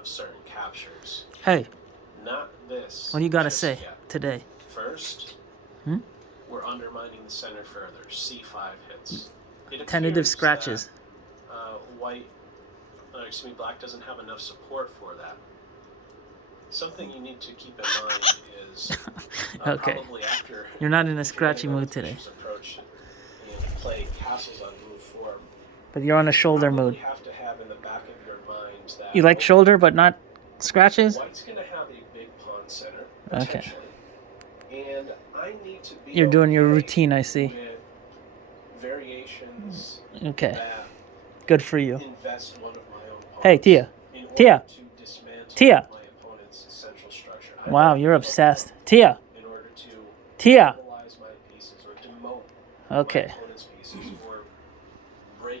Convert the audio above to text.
of certain captures. Hey, Not this. what do you got to just say yet. today? First, we're undermining the center further. C5 hits. It Tentative appears scratches. that black doesn't have enough support for that. Something you need to keep in mind is Okay. probably after You're not in a if you're gonna scratchy go mood with today. Fischer's approach and play castles on move 4. But you're on a shoulder You mood. have to have in the back of your mind that You like shoulder but not scratches? White's going to have a big pawn center, Okay. potentially. And I need to be You're doing your okay routine, I see. with variations Okay. that Good for you. invest one of my own pawns Hey, Tia. in order Tia. to dismantle Tia. my opponent's central structure. Wow, you're obsessed. Tia. In order to Tia. mobilize my pieces or demote Okay. my opponent's